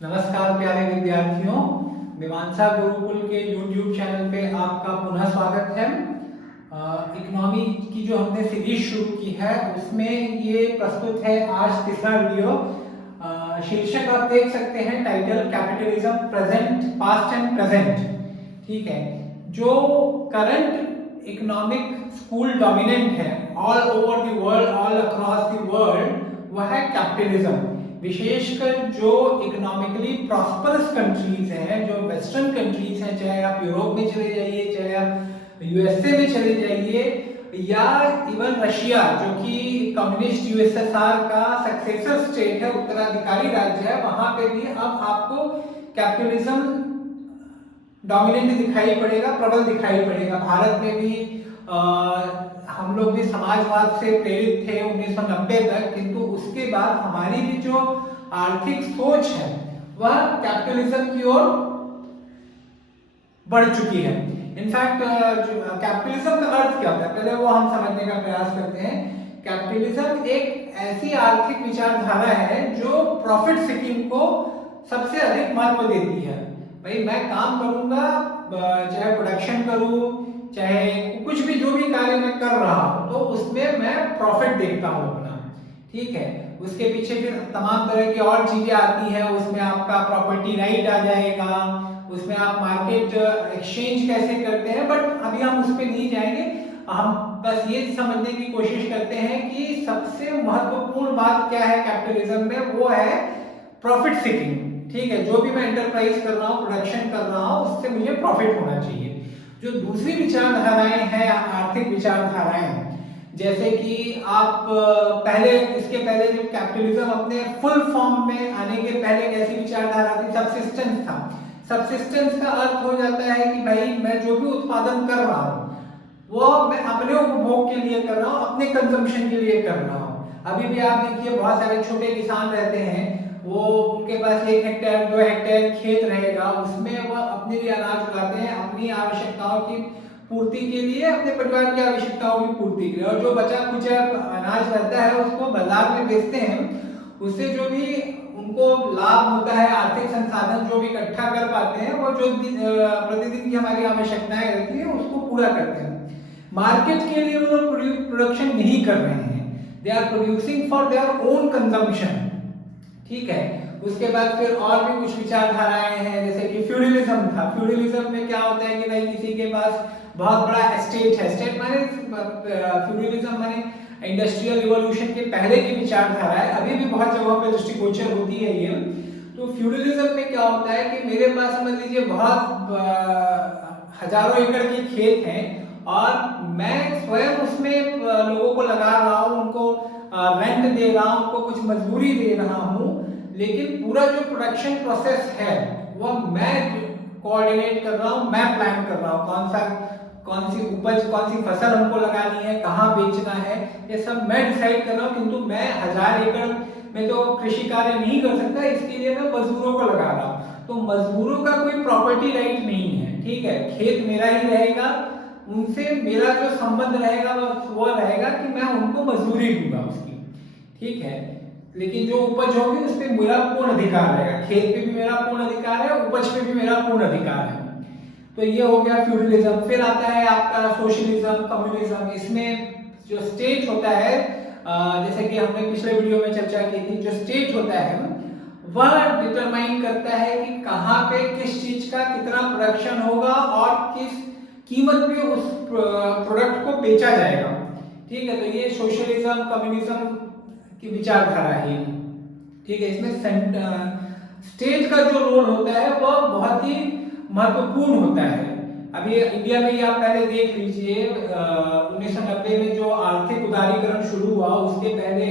नमस्कार प्यारे विद्यार्थियों, मीमांसा गुरुकुल के YouTube चैनल पे आपका पुनः स्वागत है। इकोनॉमी की जो हमने सीरीज शुरू की है उसमें ये प्रस्तुत है आज तीसरा वीडियो। शीर्षक आप देख सकते हैं, title capitalism present, past and present. ठीक है, जो करंट इकोनॉमिक स्कूल डोमिनेंट है all over the world, all across the world, वह है कैपिटलिज्म। विशेषकर जो इकोनॉमिकली प्रॉस्परस कंट्रीज हैं, जो वेस्टर्न कंट्रीज हैं, चाहे आप यूरोप में चले जाइए, चाहे आप यूएसए में चले जाइए, या इवन रशिया जो कि कम्युनिस्ट यूएसएसआर का सक्सेसर स्टेट है, उत्तराधिकारी राज्य है, वहां पे भी अब आपको कैपिटलिज्म डोमिनेंट दिखाई पड़ेगा, प्रबल दिखाई पड़ेगा। भारत में भी हम लोग भी समाजवाद से प्रेरित थे 1990 तक, किंतु उसके बाद हमारी भी जो आर्थिक सोच है वह कैपिटलिज्म की ओर बढ़ चुकी है। इनफैक्ट कैपिटलिज्म का अर्थ क्या होता है, पहले वो हम समझने का प्रयास करते हैं। कैपिटलिज्म एक ऐसी आर्थिक विचारधारा है जो प्रॉफिट सीकिंग को सबसे अधिक महत्व देती है। भाई मैं काम करूंगा, चाहे प्रोडक्शन करूं, चाहे कुछ भी, जो भी कार्य मैं कर रहा हूं, तो उसमें मैं प्रॉफिट देखता हूं अपना। ठीक है, उसके पीछे फिर तमाम तरह की और चीजें आती हैं। उसमें आपका प्रॉपर्टी राइट आ जाएगा, उसमें आप मार्केट एक्सचेंज कैसे करते हैं, बट अभी हम उस पर नहीं जाएंगे। हम बस ये समझने की कोशिश करते हैं कि सबसे महत्वपूर्ण बात क्या है कैपिटलिज्म में, वो है प्रॉफिट सीकिंग। ठीक है, जो भी मैं एंटरप्राइज कर रहा हूँ, प्रोडक्शन कर रहा हूँ, उससे मुझे प्रॉफिट होना चाहिए। जो दूसरी विचारधाराएं हैं, आर्थिक विचारधाराएं, जैसे कि आप पहले, इसके पहले जब कैपिटलिज्म अपने फुल फॉर्म में आने के पहले कैसी विचारधारा थी, सबसिस्टेंस था। सबसिस्टेंस का अर्थ हो जाता है कि भाई मैं जो भी उत्पादन कर रहा हूँ वो मैं अपने उपभोग के लिए कर रहा हूँ, अपने कंजम्पशन के लिए कर रहा हूँ। अभी भी आप देखिए बहुत सारे छोटे किसान रहते हैं, वो उनके पास 1 हेक्टेयर 2 हेक्टेयर खेत रहेगा, उसमें वह अपने लिए अनाज उगाते हैं, अपनी आवश्यकताओं की पूर्ति के लिए, अपने परिवार की आवश्यकताओं की पूर्ति के लिए, और जो बचा कुचा अनाज रहता है उसको बाजार में बेचते हैं। उससे जो भी उनको लाभ होता है, आर्थिक संसाधन जो भी इकट्ठा कर पाते हैं, वो जो प्रतिदिन की हमारी आवश्यकताएं रहती है उसको पूरा करते हैं। मार्केट के लिए वो प्रोडक्शन नहीं कर रहे हैं, they are producing for their own consumption. ठीक है, उसके बाद फिर और भी कुछ विचारधाराएं हैं, जैसे कि फ्यूडलिज्म था। फ्यूडलिज्म में क्या होता है कि भाई किसी के पास बहुत बड़ा एस्टेट है, एस्टेट माने फ्यूडलिज्म माने इंडस्ट्रियल रिवॉल्यूशन के पहले की विचारधारा है, अभी भी बहुत जगहों पे दृष्टिगोचर होती है ये। तो फ्यूडलिज्म में क्या होता है कि मेरे पास समझ लीजिए बहुत हजारों एकड़ के खेत हैं और मैं स्वयं उसमें लोगों को लगा रहा हूँ, उनको रेंट दे रहा हूँ, उनको कुछ मजदूरी दे रहा हूँ, लेकिन पूरा जो प्रोडक्शन प्रोसेस है वह मैं कोऑर्डिनेट कर रहा हूँ, मैं प्लान कर रहा हूँ। कौन सी उपज, कौन सी फसल हमको लगानी है, कहाँ बेचना है, ये सब मैं डिसाइड कर रहा हूँ। किंतु मैं 1000 एकड़ में तो कृषि कार्य नहीं कर सकता, इसके लिए मैं मजदूरों को लगा रहा हूँ। तो मजदूरों का कोई प्रॉपर्टी राइट नहीं है। ठीक है, खेत मेरा ही रहेगा, उनसे मेरा जो संबंध रहेगा वो रहेगा कि मैं उनको मजदूरी दूंगा उसकी। ठीक है, लेकिन जो उपज होगी उस पर मेरा पूर्ण अधिकार रहेगा, खेत पे भी मेरा पूर्ण अधिकार है, उपज पे भी मेरा पूर्ण अधिकार है। तो ये हो गया फ्यूडलिज्म। फिर आता है आपका सोशलिज्म, कम्युनिज्म। इसमें जो स्टेट होता है, जैसे कि हमने पिछले वीडियो में चर्चा की थी, जो स्टेट होता है वह डिटरमाइन करता है कि कहाँ पे किस चीज का कितना प्रोडक्शन होगा और किस कीमत पे उस प्रोडक्ट को बेचा जाएगा। ठीक है, तो ये सोशलिज्म कम्युनिज्म की विचारधारा है। ठीक है, इसमें स्टेट का जो रोल होता है वह बहुत ही महत्वपूर्ण होता है। अभी इंडिया में ही आप पहले देख लीजिए, 1990 में जो आर्थिक उदारीकरण शुरू हुआ उसके पहले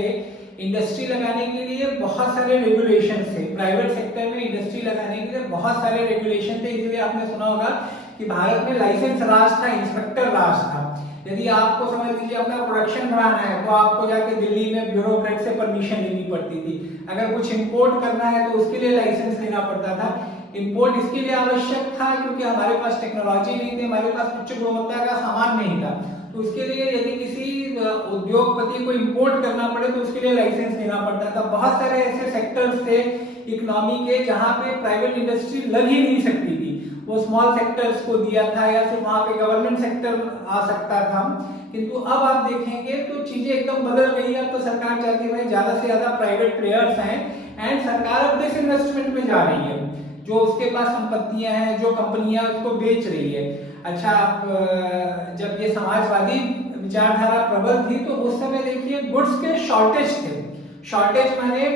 इंडस्ट्री लगाने के लिए बहुत सारे रेगुलेशन थे। प्राइवेट सेक्टर में इंडस्ट्री लगाने के लिए बहुत सारे रेगुलेशन थे, इसलिए आपने सुना होगा कि भारत में लाइसेंस राज था, इंस्पेक्टर राज था। यदि आपको समझ लीजिए अपना प्रोडक्शन बढ़ाना है तो आपको जाके दिल्ली में ब्यूरोक्रेट से परमिशन लेनी पड़ती थी। अगर कुछ इंपोर्ट करना है तो उसके लिए लाइसेंस लेना पड़ता था। इंपोर्ट इसके लिए आवश्यक था क्योंकि हमारे पास टेक्नोलॉजी नहीं थी, हमारे पास उच्च गुणवत्ता का सामान नहीं था। तो उसके लिए यदि किसी उद्योगपति को इंपोर्ट करना पड़े तो उसके लिए लाइसेंस लेना पड़ता था। बहुत सारे ऐसे सेक्टर्स थे इकोनॉमी के जहां पे प्राइवेट इंडस्ट्री लग ही नहीं सकती थी, वो स्मॉल सेक्टर्स को दिया था या फिर वहां पे गवर्नमेंट सेक्टर आ सकता था। किंतु अब आप देखेंगे तो चीजें एकदम बदल गई है। अब तो सरकार चाहती है भाई ज्यादा से ज्यादा प्राइवेट प्लेयर्स हैं एंड सरकार अब डिसइन्वेस्टमेंट में जा रही है। जो उसके पास संपत्तियां हैं, जो कंपनियां उसको बेच रही है। अच्छा, आप जब ये समाजवादी विचारधारा प्रबल थी तो उस समय देखिए गुड्स के शॉर्टेज थे। शॉर्टेज माने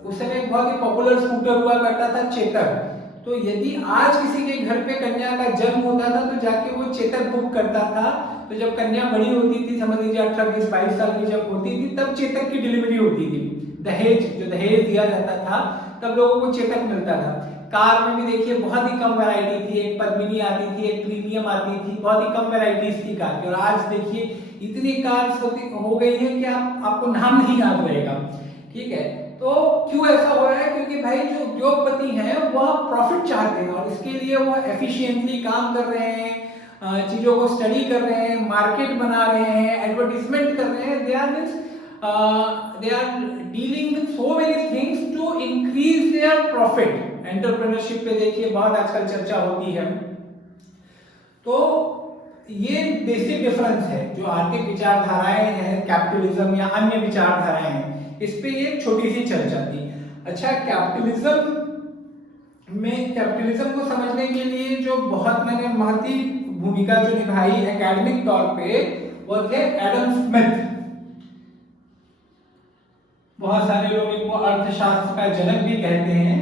उस समय बहुत ही पॉपुलर स्कूटर हुआ करता था चेतक। तो यदि आज किसी के घर पे कन्या का जन्म होता था तो जाके वो चेतक बुक करता था। तो जब कन्या बड़ी होती थी, समझ लीजिए 18, 20, 22 साल की जब होती थी, तब चेतक की डिलीवरी होती थी। दहेज, जो दहेज दिया जाता था तब लोगों को चेतक मिलता था। कार में भी देखिए बहुत ही कम वैरायटी थी, एक पद्मिनी आती थी, एक प्रीमियम आती थी, बहुत ही कम वैरायटीज थी कार की। और आज देखिए इतनी कार्स हो गई है कि आपको नाम नहीं याद रहेगा। ठीक है, तो क्यों ऐसा हो रहा है? क्योंकि भाई जो उद्योगपति हैं वह प्रॉफिट चाहते हैं और इसके लिए वो एफिशिएंटली काम कर रहे हैं, चीजों को स्टडी कर रहे हैं, मार्केट बना रहे हैं, एडवर्टीजमेंट कर रहे हैं। They are dealing with so many things to increase their profit. Entrepreneurship पे देखिए बहुत आजकल चर्चा होती है। तो ये बेसिक डिफरेंस है जो आर्थिक विचारधाराएं हैं, कैपिटलिज्म या अन्य विचारधाराएं हैं, इस पे ये छोटी सी चर्चा थी। अच्छा, कैपिटलिज्म को समझने के लिए जो बहुत मैंने महती भूमिका जो निभाई एकेडमिक तौर पे वो थे एडम स्मिथ। बहुत सारे लोग इनको अर्थशास्त्र का जनक भी कहते हैं।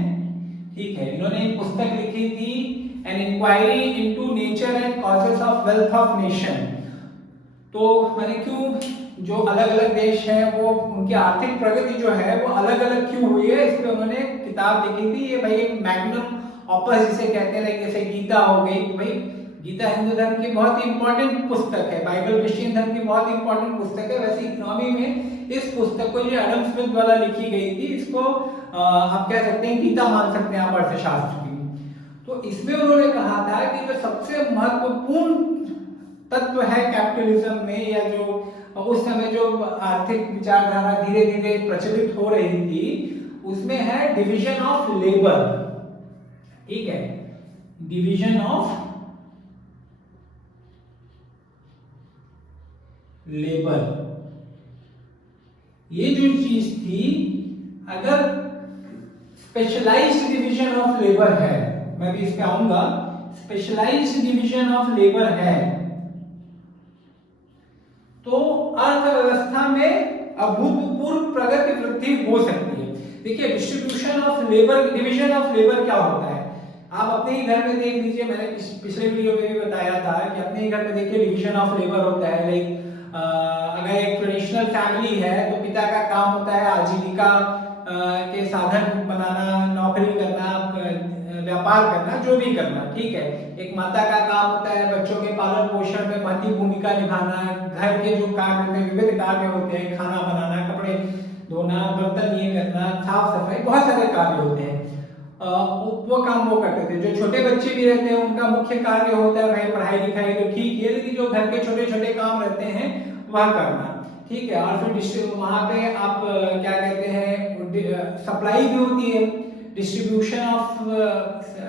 ठीक है, इन्होंने एक पुस्तक लिखी थी an inquiry into nature and causes of wealth of nation. तो मैंने क्यों जो अलग अलग देश हैं वो उनकी आर्थिक प्रगति जो है वो अलग अलग क्यों हुई है, इस पे उन्होंने किताब लिखी थी। ये भाई एक मैग्नम ऑपस जिसे कहते हैं, जैसे गीता हो गई। भाई गीता हिंदू धर्म की बहुत ही इंपॉर्टेंट पुस्तक है, बाइबल क्रिश्चियन धर्म की बहुत ही इंपॉर्टेंट पुस्तक है। वैसे इकोनॉमी में इस पुस्तक को जो एडम स्मिथ द्वारा लिखी गई थी, इसको आप कह सकते हैं गीता मान सकते हैं आप अर्थशास्त्र की। तो इसमें उन्होंने कहा था कि जो सबसे महत्वपूर्ण तत्व है कैपिटलिज्म में, या जो उस समय जो आर्थिक विचारधारा धीरे धीरे प्रचलित हो रही थी, उसमें है डिवीजन ऑफ लेबर। ठीक है, डिवीजन ऑफ लेबर। ये जो चीज थी, अगर स्पेशलाइज्ड डिवीजन ऑफ लेबर है, मैं भी इस पे आऊंगा, स्पेशलाइज्ड डिवीजन ऑफ लेबर है तो अर्थव्यवस्था में अभूतपूर्व प्रगति वृद्धि हो सकती है। देखिए distribution of labour, division of labour क्या होता है, आप अपने ही घर में देख लीजिए। मैंने पिछले वीडियो में भी बताया था कि अपने ही घर में देखिए डिवीजन ऑफ लेबर होता है। लाइक अगर एक ट्रेडिशनल फैमिली है तो पिता का काम होता है आजीविका के साधन बनाना, नौकरी करना, व्यापार करना, जो भी करना। ठीक है, एक माता का काम होता है बच्चों के पालन पोषण में महती भूमिका निभाना, घर के जो कार्य होते हैं, विविध कार्य होते हैं, खाना बनाना, कपड़े धोना, बर्तन ये करना, साफ सफाई, बहुत सारे कार्य होते हैं। वो काम वो करते थे। जो छोटे बच्चे भी रहते हैं उनका मुख्य कार्य होता है भाई पढ़ाई लिखाई तो ठीक है, लेकिन जो घर के छोटे छोटे काम रहते हैं वह करना। ठीक है, और फिर वहां पे आप क्या कहते हैं, सप्लाई भी होती है, डिस्ट्रीब्यूशन ऑफ,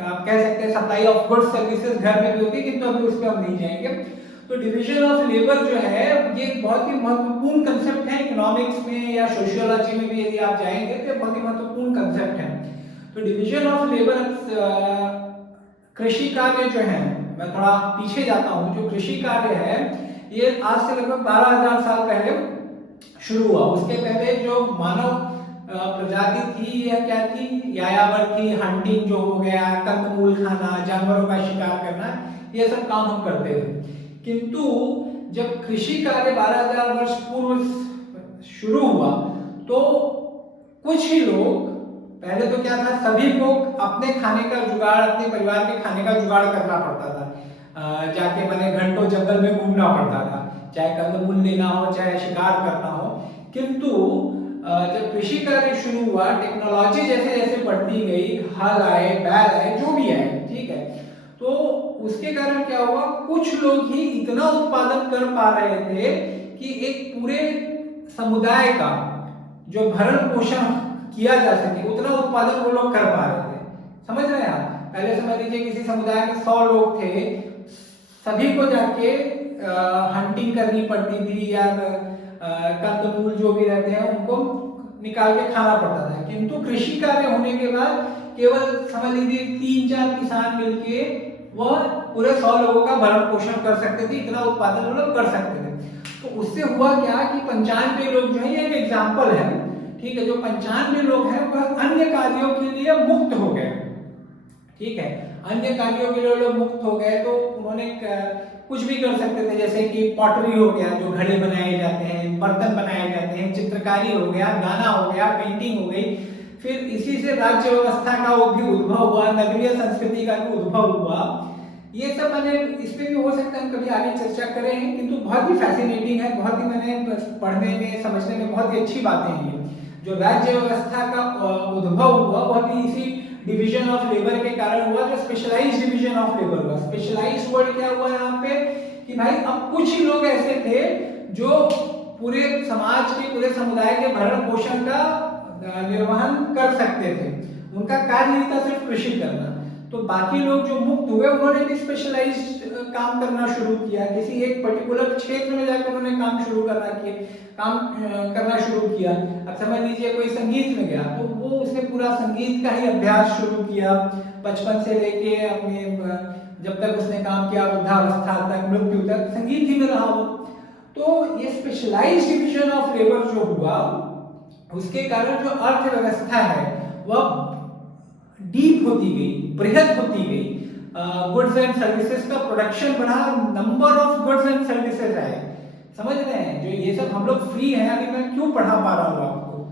आप कह सकते हैं सप्लाई ऑफ गुड्स सर्विसेज घर में भी होती है, किंतु अभी उस पर हम नहीं जाएंगे। तो डिवीजन ऑफ लेबर जो है ये बहुत ही महत्वपूर्ण कंसेप्ट है इकोनॉमिक्स में या सोशियोलॉजी में भी, यदि आप जाएंगे तो बहुत ही महत्वपूर्ण कंसेप्ट है। तो डिवीजन ऑफ लेबर, कृषि कार्य जो है, मैं थोड़ा पीछे जाता हूँ, जो कृषि कार्य है ये आज से लगभग 12,000 साल पहले शुरू हुआ। उसके पहले जो मानव प्रजाति थी यह क्या थी, यायावर थी, हंटिंग जो हो गया, कंदमूल खाना, जानवरों का शिकार करना, ये सब काम हम करते थे। किंतु जब कृषि कार्य 12,000 वर्ष पूर्व शुरू हुआ तो कुछ ही लोग, पहले तो क्या था, सभी को अपने खाने का जुगाड़, अपने परिवार के खाने का जुगाड़ करना पड़ता था। जाके मैंने घंटों जंगल में घूमना पड़ता था, चाहे कंदमूल लेना हो, चाहे शिकार करना हो। किंतु जब कृषि कार्य शुरू हुआ, टेक्नोलॉजी जैसे जैसे बढ़ती गई, हल आए, बैल आए, जो भी आए, ठीक है, तो उसके कारण क्या हुआ, कुछ लोग ही इतना उत्पादन कर पा रहे थे कि एक पूरे समुदाय का जो भरण पोषण किया जा सके उतना उत्पादन वो लोग कर पा रहे थे। समझ रहे हैं आप? पहले समझ लीजिए किसी समुदाय में 100 लोग थे, सभी को जाके हंटिंग करनी पड़ती थी या कंदमूल जो भी रहते हैं उनको निकाल के खाना पड़ता था, किंतु कृषि कार्य होने के बाद केवल समझ लीजिए 3-4 किसान मिलके वह पूरे 100 लोगों का भरण पोषण कर सकते थे, इतना उत्पादन वो लोग कर सकते थे। तो उससे हुआ क्या कि 95 लोग जो है, ये एक एग्जाम्पल है, ठीक है, जो 95 लोग हैं वह अन्य कार्यों के लिए मुक्त हो गए। ठीक है, अन्य कार्यों के लिए लोग मुक्त हो गए तो उन्होंने कुछ भी कर सकते थे, जैसे कि पॉटरी हो गया, जो घड़े बनाए जाते हैं, बर्तन बनाए जाते हैं, चित्रकारी हो गया, गाना हो गया, पेंटिंग हो गई। फिर इसी से राज्य व्यवस्था का वो भी उद्भव हुआ, नगरीय संस्कृति का भी उद्भव हुआ। ये सब मैंने इस पे भी हो सकता है हम कभी आगे चर्चा करें, किंतु बहुत ही फैसिनेटिंग है, बहुत ही मैंने पढ़ने में समझने में बहुत ही अच्छी बातें हैं। जो राज्य व्यवस्था का उद्भव हुआ वह भी इसी डिवीजन ऑफ लेबर के कारण हुआ, जो स्पेशलाइज्ड डिवीजन ऑफ लेबर हुआ। स्पेशलाइज्ड वर्ड क्या हुआ यहाँ पे कि भाई अब कुछ ही लोग ऐसे थे जो पूरे समाज के, पूरे समुदाय के भरण पोषण का निर्वहन कर सकते थे, उनका कार्य नहीं था सिर्फ कृषि करना। तो बाकी लोग जो मुक्त हुए उन्होंने भी स्पेशलाइज्ड काम करना शुरू किया, किसी एक पर्टिकुलर क्षेत्र में जाकर उन्होंने काम करना शुरू किया। अब समझ लीजिए कोई संगीत में गया तो वो उसने पूरा संगीत का ही अभ्यास शुरू किया, बचपन से लेके अपने जब तक उसने काम किया वृद्धावस्था तक, मृत्यु तक संगीत ही में रहा वो। तो ये स्पेशलाइज्ड डिवीजन ऑफ लेबर जो हुआ उसके कारण जो अर्थव्यवस्था है वह डीप होती गई, बृहद होती गई, गुड्स एंड सर्विसेज का प्रोडक्शन बढ़ा, number of goods and services आए। समझ रहे हैं? जो ये सब हम लोग फ्री हैं, अभी मैं क्यों पढ़ा पा रहा हूँ आपको?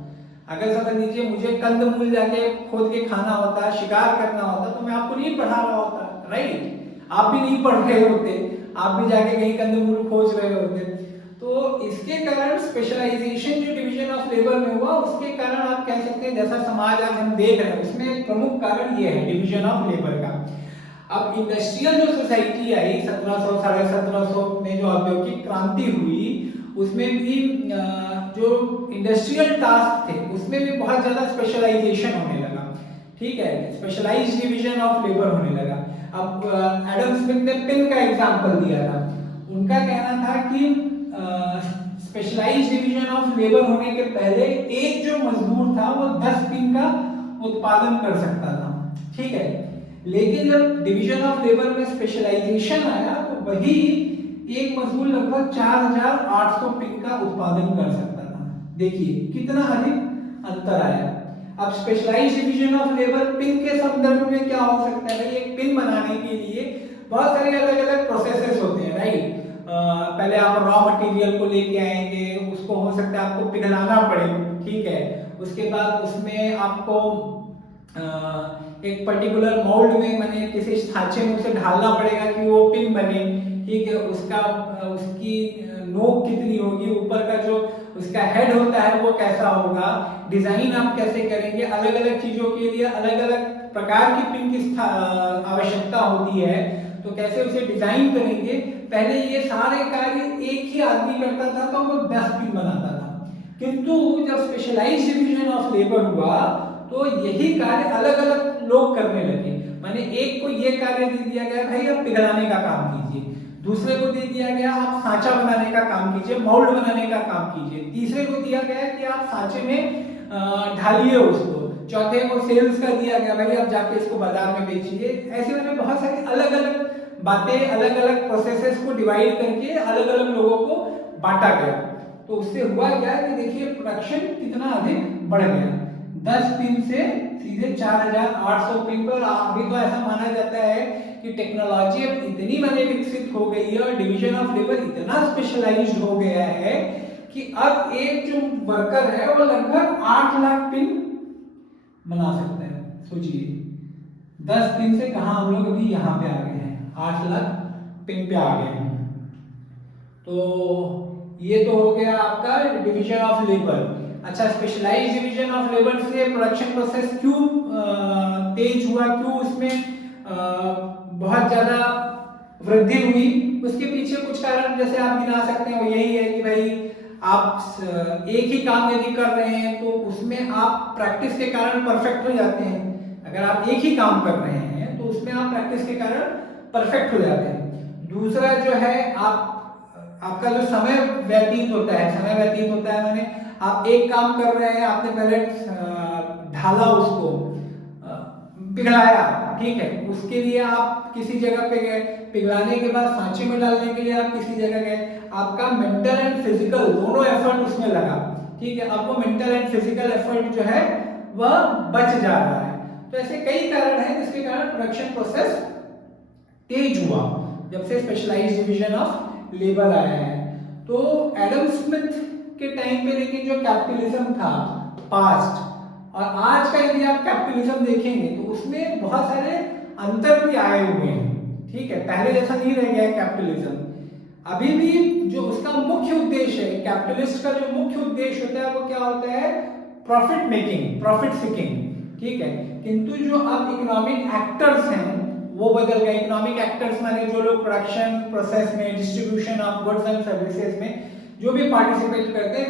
अगर समझ लीजिए मुझे कंदमूल जाके खोद के खाना होता, शिकार करना होता, तो मैं आपको नहीं पढ़ा रहा होता, राइट? आप भी नहीं पढ़ रहे होते, आप भी जाके कहीं कंदमूल खोज रहे होते। तो इसके कारण स्पेशलाइजेशन जो डिवीजन ऑफ लेबर में हुआ उसके कारण आप कह सकते हैं जैसा समाज आज हम देख रहे हैं उसमें प्रमुख कारण ये है डिवीजन ऑफ लेबर का। अब इंडस्ट्रियल जो सोसाइटी आई 1700 1750 में, जो औद्योगिक क्रांति हुई, उसमें भी जो इंडस्ट्रियल टास्क थे उसमें भी बहुत ज्यादा स्पेशलाइजेशन होने लगा। ठीक है, स्पेशलाइज्ड डिवीजन ऑफ लेबर होने लगा। अब एडम स्मिथ ने पिन का एग्जांपल दिया था, उनका कहना था कि स्पेशलाइज्ड डिवीजन ऑफ लेबर होने के पहले एक जो मजदूर था वो 10 पिन का उत्पादन कर सकता था। ठीक है, लेकिन जब डिवीजन ऑफ लेबर में स्पेशलाइजेशन आया तो वही एक मजदूर लगभग 4800 पिन का उत्पादन कर सकता था। देखिए कितना अधिक अंतर आया। अब specialized division of labour pin के संदर्भ में क्या हो सकता है? एक पिन बनाने के लिए बहुत सारे अलग अलग प्रोसेसेस होते हैं, राइट? पहले आप रॉ मटेरियल को लेके आएंगे, उसको हो सकता है आपको पिघलाना पड़े, ठीक है, उसके बाद उसमें आपको एक पर्टिकुलर मोल्ड में माने किसी सांचे में उसे ढालना पड़ेगा कि वो पिन बने, ठीक है, उसकी नोक कितनी होगी, ऊपर का जो उसका हेड होता है वो कैसा होगा, डिजाइन आप कैसे करेंगे, अलग अलग चीजों के लिए अलग अलग प्रकार की पिन की आवश्यकता होती है, तो कैसे उसे डिजाइन करेंगे। पहले ये सारे कार्य एक ही आदमी करता था तो वो 10 पिन बनाता था, किंतु जब स्पेशलाइज्ड डिवीजन ऑफ लेबर हुआ तो यही कार्य अलग अलग लोग करने लगे। माने एक को ये कार्य दे दिया गया भाई आप पिघलाने का काम कीजिए, दूसरे को दे दिया गया आप सांचा बनाने का काम कीजिए, मोल्ड बनाने का काम कीजिए, तीसरे को दिया गया कि आप सांचे में ढालिए उसको, चौथे को सेल्स का दिया गया भाई आप जाके इसको बाजार में बेचिए। ऐसे मैंने बहुत सारी अलग अलग बातें, अलग अलग प्रोसेसेस को डिवाइड करके अलग अलग लोगों को बांटा गया। तो उससे हुआ क्या कि देखिए प्रोडक्शन कितना अधिक बढ़ गया, 10 पिन से सीधे 4800 पिन पर। अभी तो ऐसा माना जाता है कि टेक्नोलॉजी अब इतनी मैंने विकसित हो गई है और डिवीजन ऑफ लेबर इतना स्पेशलाइज्ड हो गया है कि अब एक जो वर्कर है वो लगभग 8 लाख पिन बना सकता है। सोचिए 10 पिन से कहां हम लोग अभी यहाँ पे आ गए हैं, 8 लाख पिन पे आ गए हैं। तो ये तो हो गया आपका डिवीजन ऑफ लेबर। अच्छा, स्पेशलाइज्ड डिवीजन ऑफ लेबर से प्रोडक्शन प्रोसेस क्यों तेज हुआ, क्यों उसमें बहुत ज्यादा वृद्धि हुई? उसके पीछे कुछ कारण जैसे आप गिना सकते हैं, वो यही है कि भाई आप एक ही काम यदि कर रहे हैं तो उसमें आप प्रैक्टिस के कारण परफेक्ट हो जाते हैं। अगर आप एक ही काम कर रहे हैं तो उसमें आप प्रैक्टिस के कारण परफेक्ट हो जाते हैं। दूसरा जो है आपका जो समय व्यतीत होता है माने आप एक काम कर रहे हैं, आपने पहले ढाला उसको, पिघलाया, ठीक है, उसके लिए आप किसी जगह पे गए, पिघलाने के बाद सांचे में डालने के लिए आप किसी जगह गए, आपका मेंटल एंड फिजिकल दोनों एफर्ट उसमें लगा, ठीक है। अब वो मेंटल एंड फिजिकल एफर्ट जो है वह बच जा रहा है। तो ऐसे कई कारण हैं जिसके कारण प्रोडक्शन प्रोसेस तेज हुआ जब से स्पेशलाइज्ड डिवीजन ऑफ लेबर आया है। तो एडम स्मिथ के टाइम पे लेकिन जो कैपिटलिज्म था पास्ट और आज का यदि आप कैपिटलिज्म देखेंगे तो उसमें बहुत सारे अंतर भी आए हुए हैं, ठीक है। पहले जैसा नहीं रह गया है कैपिटलिज्म। अभी भी जो उसका मुख्य उद्देश्य है, कैपिटलिस्ट का जो मुख्य उद्देश्य होता है वो क्या होता है, प्रॉफिट मेकिंग, प्रॉफिट सीकिंग, ठीक है। किंतु जो अब इकोनॉमिक एक्टर्स हैं वो बदल गए। इकोनॉमिक एक्टर्स माने जो लोग प्रोडक्शन प्रोसेस में, distribution of goods and services में जो भी पार्टिसिपेट करते हैं,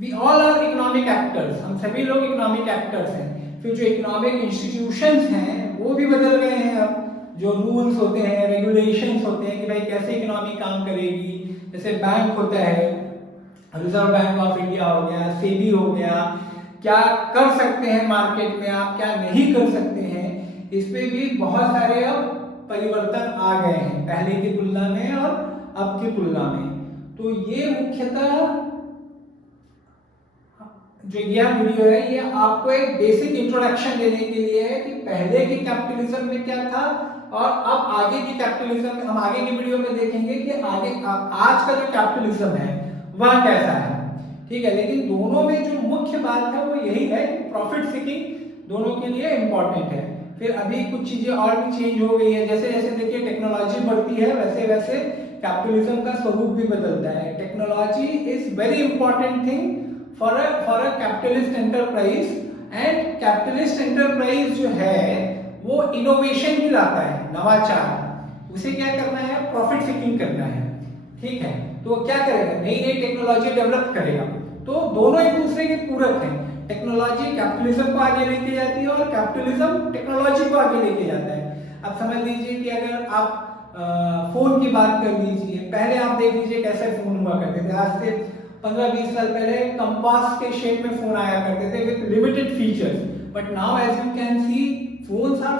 we all are economic actors, हम सभी लोग इकोनॉमिक एक्टर्स हैं। फिर जो इकोनॉमिक इंस्टीट्यूशंस हैं वो भी बदल गए हैं। अब जो रूल्स होते हैं, रेगुलेशंस होते हैं कि भाई कैसे इकोनॉमी काम करेगी, जैसे बैंक होता है, रिजर्व बैंक ऑफ इंडिया हो गया, सेबी हो गया, क्या कर सकते हैं मार्केट में आप, क्या नहीं कर सकते हैं, इस पे भी बहुत सारे अब परिवर्तन आ गए हैं पहले की तुलना में और अब की तुलना में। तो ये मुख्यतः जो यह वीडियो है ये आपको एक बेसिक इंट्रोडक्शन देने के लिए है कि पहले की कैपिटलिज्म में क्या था और अब आगे की कैपिटलिज्म में, हम आगे की वीडियो में देखेंगे कि आगे आज का जो कैपिटलिज्म है वह कैसा है, ठीक है। लेकिन दोनों में जो मुख्य बात है वो यही है कि प्रॉफिट सीकिंग दोनों के लिए इंपॉर्टेंट है। फिर अभी कुछ चीजें और भी चेंज हो गई है, जैसे जैसे देखिए टेक्नोलॉजी बढ़ती है वैसे वैसे कैपिटलिज्म का स्वरूप भी बदलता है। Technology is very important thing for a capitalist enterprise, and capitalist enterprise जो है वो इनोवेशन भी लाता है, नवाचार। उसे क्या करना है, प्रॉफिट सीकिंग करना है, ठीक है। तो वो क्या करेगा, नई नई टेक्नोलॉजी डेवलप करेगा। तो दोनों एक दूसरे के पूरक हैं। टेक्नोलॉजी कैपिटलिज्म को आगे लेके जाती है और कैपिटलिज्म टेक्नोलॉजी को आगे लेके जाता है। अब समझ लीजिए कि अगर आप फोन की बात कर लीजिए, पहले आप देख लीजिए कैसे फोन हुआ करते थे। आज से 15-20 साल पहले कंपास के शेप में फोन आया करते थे with limited features, but now as you can see phones are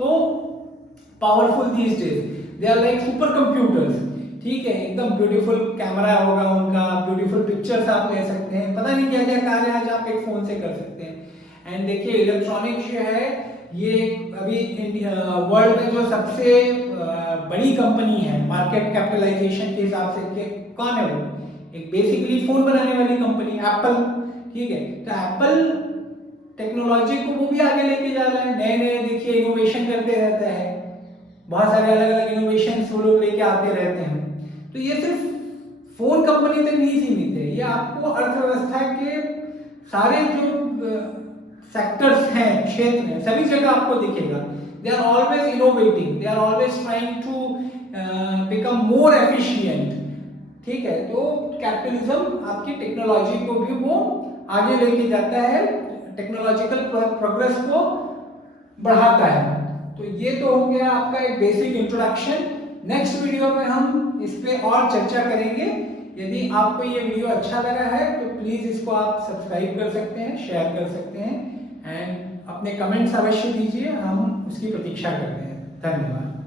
so powerful these days, they are like super computers, ठीक है। एकदम ब्यूटीफुल कैमरा होगा उनका, ब्यूटीफुल पिक्चर्स आप ले सकते हैं, पता नहीं क्या क्या कार्य आज आप एक फोन से कर सकते हैं। एंड देखिए इलेक्ट्रॉनिक्स जो है ये अभी वर्ल्ड में जो सबसे बड़ी कंपनी है मार्केट कैपिटलाइजेशन के हिसाब से, कौन है वो, एक बेसिकली फोन बनाने वाली कंपनी एप्पल, ठीक है। तो एप्पल टेक्नोलॉजी को वो भी आगे लेके जा रहा है, नए नए देखिए इनोवेशन करते रहता है, बहुत सारे अलग अलग इनोवेशन वो लोग लेके आते रहते हैं। तो ये सिर्फ फोन कंपनी तक नहीं सीमित है, ये आपको अर्थव्यवस्था के सारे जो सेक्टर्स हैं, क्षेत्र हैं, सभी जगह आपको दिखेगा। They are always innovating, they are always trying to become more efficient, ठीक है। तो कैपिटलिज्म आपकी टेक्नोलॉजी को भी वो आगे लेके जाता है, टेक्नोलॉजिकल प्रोग्रेस को बढ़ाता है। तो ये तो हो गया आपका एक बेसिक इंट्रोडक्शन। नेक्स्ट वीडियो में हम इस पे और चर्चा करेंगे। यदि आपको ये वीडियो अच्छा लगा है तो प्लीज इसको आप सब्सक्राइब कर सकते हैं, शेयर कर सकते हैं एंड अपने कमेंट्स अवश्य दीजिए, हम उसकी प्रतीक्षा करते हैं। धन्यवाद।